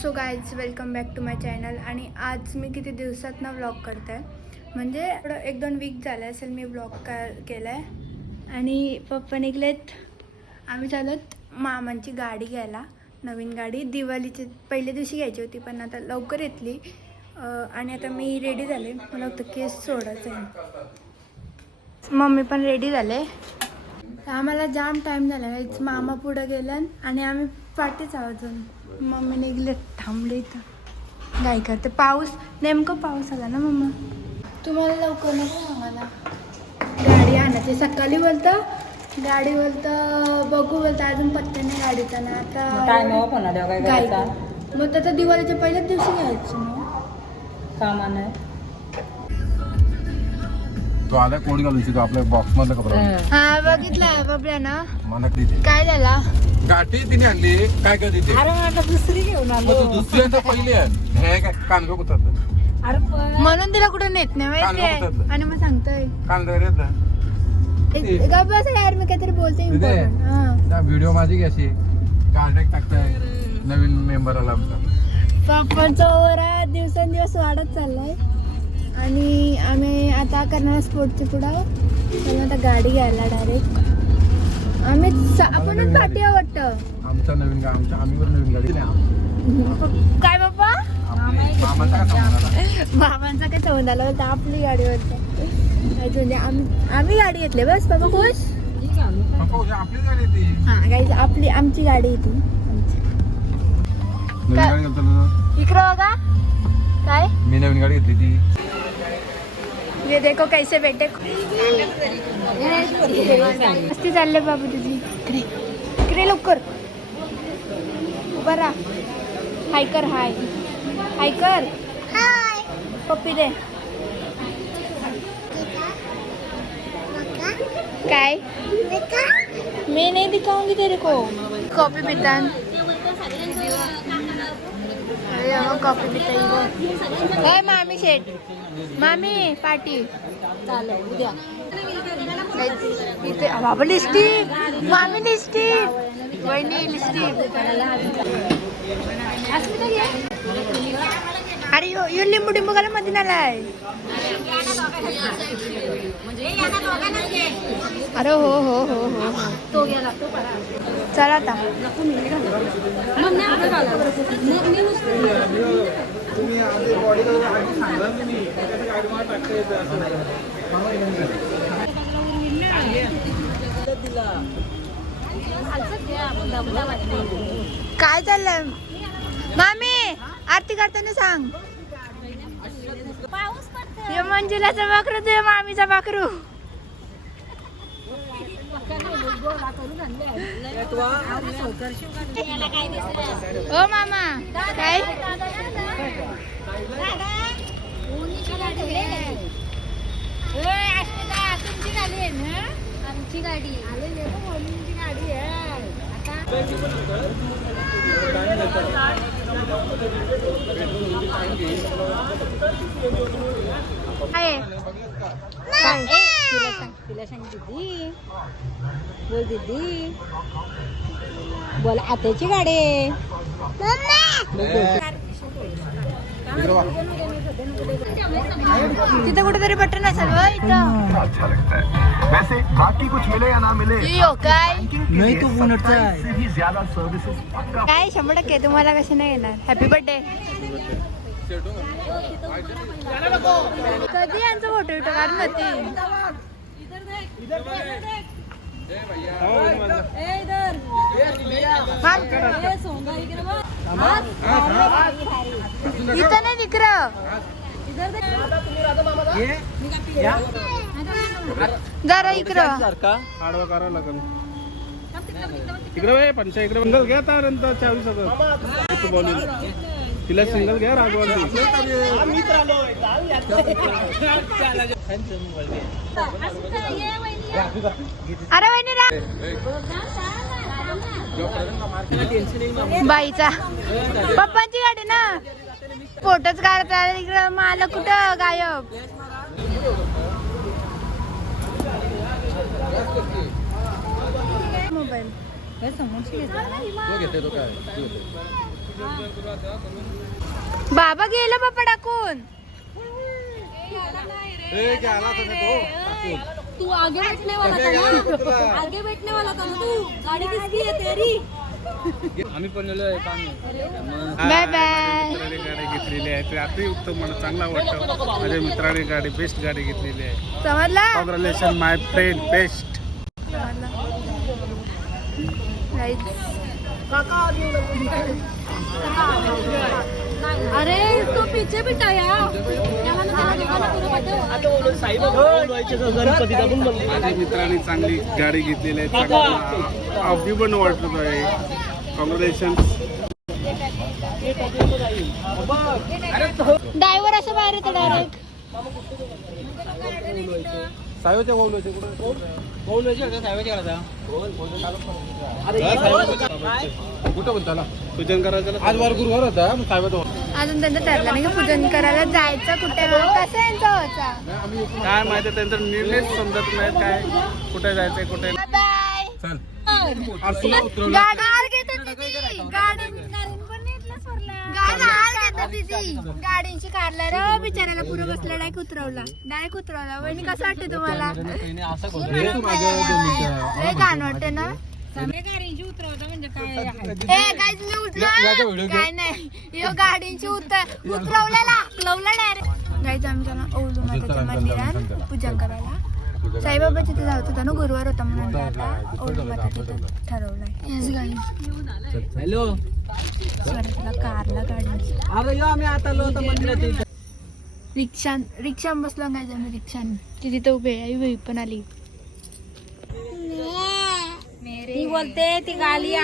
So guys welcome back to my channel. आणि आज मी किती दिवसात व्लॉग करते आहे, म्हणजे एक दोन वीक झाले असेल मी व्लॉग केला आहे. आणि पप्पा निघलेत, आम्ही चालत मामांची गाडी घ्यायला. नवीन गाडी दिवाळीची पहिल्या दिवशी घ्यायची होती, पण आता लवकर येतली. आणि आता मी रेडी झाले, मला फक्त केस सोडायचं आहे. मम्मी पण रेडी झाले. आम्हाला जाम टाईम झाला. मामा पुढं गेलं आणि आम्ही पाठीच आवाजून. मम्मी निघले, थांबले इथं काय करते. पाऊस नेमकं पाऊस आला ना मम्मा. तुम्हाला लवकर नको आम्हाला गाडी आणायची. सकाळी बोलतं गाडी बोलतं बघू बोलतं, अजून पत्ता नाही गाडीचा ना. आता काय मग त्याचा दिवाळीच्या पहिल्याच दिवशी घ्यायचं मग सामान आहे. तो आला कोण घालून आपल्या बॉक्स मधला कपडा. हा बघितलं बबड्या ना. मला किती काय झाला गाठी तिने आणली काय करते ते. अरे आता दुसरी घेऊन आलो. दुसऱ्यांदा पहिले हे काय कांदा कुठं. अरे म्हणून तिला कुठं नेत नाही माहिती आहे. आणि मग सांगतोय कांदा येत यार मी काहीतरी बोलते important. व्हिडिओ माझी कशी कॉन्टॅक्ट टाकताय नवीन मेंबर आला आमचा. पप्पांचा ओव्हर दिवसेंदिवस वाढत चाललाय. आणि आम्ही आता करणार स्पोर्टची पुढं. त्याला आता गाडी घ्यायला डायरेक्ट आम्ही आपणच पाठी आवडतं. आमचा नवीन आमच्या आम्ही वर नवीन गाडी काय बाप्पा मामांचा काय संबंध आला होता आपली गाडीवरचा. म्हणजे आम्ही गाडी घेतली बस बाबा खुश. आपली गाडी ती. हा गाडी आमची गाडी येते. इकडं बघा काय मी नवीन गाडी घेतली ती. ये देखो कैसे बैठे. मस्ती चालले बाबू तुझी. इकडे लवकर उभा राहा. हाय कर. हाय हाय कर. पप्पी दे. काय मैं नहीं दिखाऊंगी तेरे को. कॉफी पिता कॉफी पिता. मामी शेट मामी पार्टी चालेल उद्या. इथे बाबा लिस्टिक मामी लिस्टिक वहिनी लिस्टिक. अरे यो लिंबू टिंबू घाला मध्ये नालाय. अरे हो हो हो हो तो गेला. चला आता काय चाललंय मामी. आरती करताना सांग. मंजुलाचा बाकरू तुझ्या मामीचा बाकरू. ओ मामा काय तुमची गाडी आहे ना. आमची गाडी आमची गाडी आहे. तिला सांग दीदी. बोल दीदी बोल. आत्याची गाडी आहे. तिथे कुठेतरी बटन असेल वैसे बाकी कुछ मिले या ना मिले काय नाही तू पुण्याचा से भी ज्यादा सर्विसेज पक्का. काय 100% तुम्हाला कसे नाही येणार. Happy birthday. कधी यांचा फोटो विटो काढून होती. इथं नाही तिकडं जरा इकडं आडवा करावं लागेल. इकडे पंचा इकडे सिंगल घ्या त्यानंतर 40,000 बोलून तिला सिंगल घ्या राघवाला. अरे वहिनी बाईचा पप्पांची गाडी ना. फोटोच काढता इकडं मला कुठं गायब. मोबाईल बाबा गेला पप्पा टाकून. तू आगे बैठने वाला था ना, आगे बैठने वाला था ना तू. गाडी किसकी है तेरी? आम्ही पण गेलो बाय बाय. गाडी घेतलेली आहे ते अति उत्तम, मला चांगला वाटतं. माझ्या मित्राने गाडी बेस्ट गाडी घेतलेली आहे. समजला? कॉंग्रॅच्युलेशन माय फ्रेंड, बेस्ट. अरे तो पीछे बिठाया. माझ्या मित्राने चांगली गाडी घेतलेली आहे. चांगला अगदी पण वाटत आहे. कॉंग्रॅच्युलेशन. ड्रायव्हर असं बाहेर येतो डायरेक्ट. सायवच्या कुठं म्हणता पूजन करायचं आज वार गुरुवार होता. अजून त्यांचं ठरलं नाही की पूजन करायला जायचं कुठे. कसं यांचा होता काय माहिती, त्यांचा निर्णयच समजत नाही काय कुठे जायचंय कुठे. बाय. चल गाडींची कारला रे बिचारायला पुढे बसला. डायरेक्ट उतरवला. वहिनी कसं वाटते तुम्हाला? लय घाण वाटते ना. गाडींची उतरवता म्हणजे काय? मी उठलो काय नाही. गाडींची उतरवलेला डायरेक्ट. गाईज आम्ही त्याला ओळू माताच्या मंदिरात पूजा करायला. साईबाबाची तिथे जात होता ना, गुरुवार होता म्हणून आता ओळू माता तिथं ठरवलंय. हेच गाडी. हॅलो स्वरातला कारला गाडी. अरे यो आम्ही आता आलो होतो मंदिरात. रिक्षा बसलो काय आम्ही रिक्षाने. ती तिथं उभी आहे. वही पण आली. ती बोलते ती गाली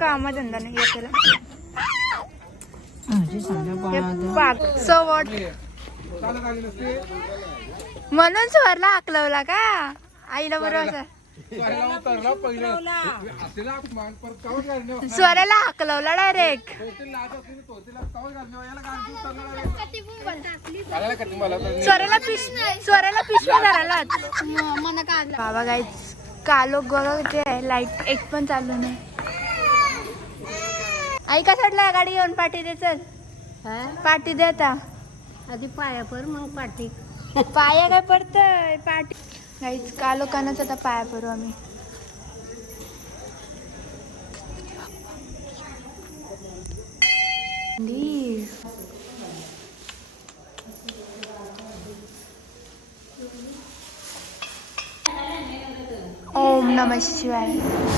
कामा धंदा नाही येतेला. सो वॉट म्हणून स्वरला हाकलवला का आईला? बरोबर स्वराला हाकलवला डायरेक्ट. स्वराला पिशवी धरायला. बाबा काय कालोख बघा ते लाईट एक पण चालू नाही. आई का चढला गाडी येऊन? पाठी दे. चल पाठी दे आता. आधी पाया पर मग पाठी. पाया काय पडतंय पाठी. काहीच का लोकांनाच आता पाया पडू आम्ही. ओम नमः शिवाय.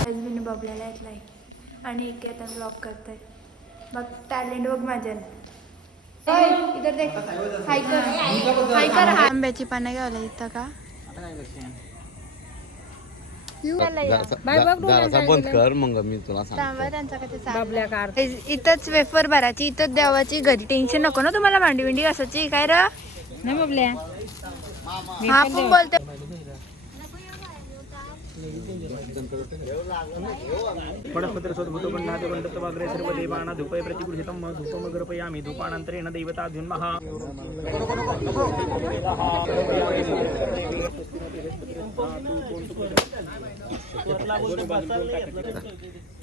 मी बबल्याला येतलाय आणि एक आता ब्लॉग करताय. बघ टॅलेंट बघ माझ्या. इधर देख. हाय कर. आंब्याची पानं घ्यावला इथं का? बंद कर मग मी तुला त्यांचा इथंच वेफर भरायची. इथंच देवाची. घरी टेन्शन नको ना तुम्हाला. भांडी बिंडी घासायची काय र नाही बबल्या. हा पण बोलते. धूपाग्रेसर्वदेवानाधूपय धूपानंतरेण दैवताधुन्मः.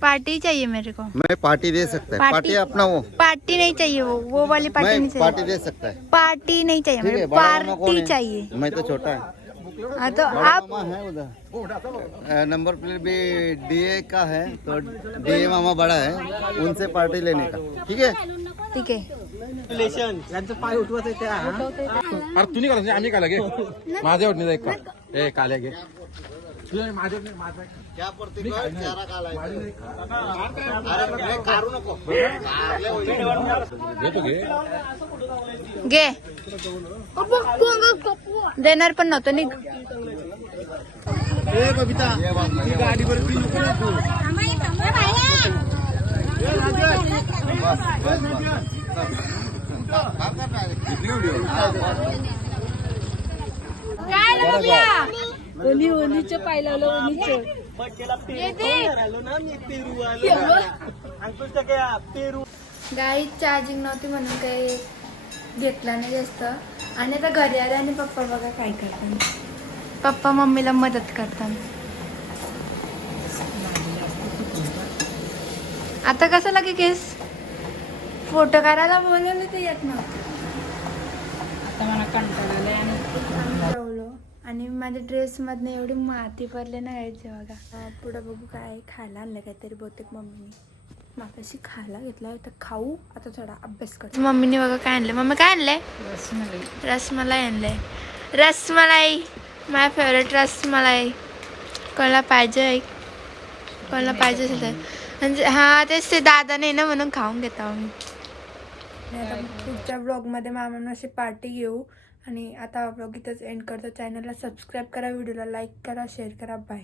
पार्टी चाहिए मेरे को. मैं पार्टी दे सकता है. पार्टी अपना पार्टी नहीं चाहिए. वो वाली पार्टी नहीं चाहिए. पार्टी दे सकता है. पार्टी नहीं चाहिए मेरे को. पार्टी चाहिए. मैं तो छोटा है. हाँ तो आप मामा है उधर. नंबर प्लेट भी डीए का है तो डीए मामा बड़ा है, उनसे पार्टी लेने का. ठीक है. ठीक आहे. पाय उठवत त्या. अरे तू नाही करायचं आम्ही काय लागे माझ्या वाटणी जाय का. ए काल्या घे माझ्या क्या पडते घेतो घे. घे. देणार पण नव्हतं निघ. बबिता गाडीवर ओलीच्या पाय लावलं. ओलीचं गाडी चार्जिंग नव्हती म्हणून काही घेतला नाही जास्त. आणि आता घरी आले आणि पप्पा बघा काय करतात. पप्पा मम्मीला मदत करतात. आता कसं लागे केस फोटो काढायला बोलवलं ते येत नव्हतं. ठेवलो आणि माझ्या ड्रेसमधनं एवढी माती पडले ना यायचे बघा. पुढं बघू काय खायला आणलं काहीतरी बहुतेक मम्मीने. मागाशी खायला घेतला तर खाऊ. आता थोडा अभ्यास करतो. मम्मीने बघा काय आणलं. मम्मी काय आणलंय? रसमलाई आणलंय. रसमलाई माय फेवरेट रसमलाई. कोणाला पाहिजे कोणाला पाहिजे असेल तर म्हणजे हा तेच ते दादा नाही ना म्हणून खाऊन घेतो आम्ही. आता पुढच्या व्लॉगमध्ये मामांना अशी पार्टी घेऊ. आणि आता व्लॉग इथंच एंड करतो. चॅनलला सबस्क्राईब करा, व्हिडिओला लाईक करा, शेअर करा. बाय.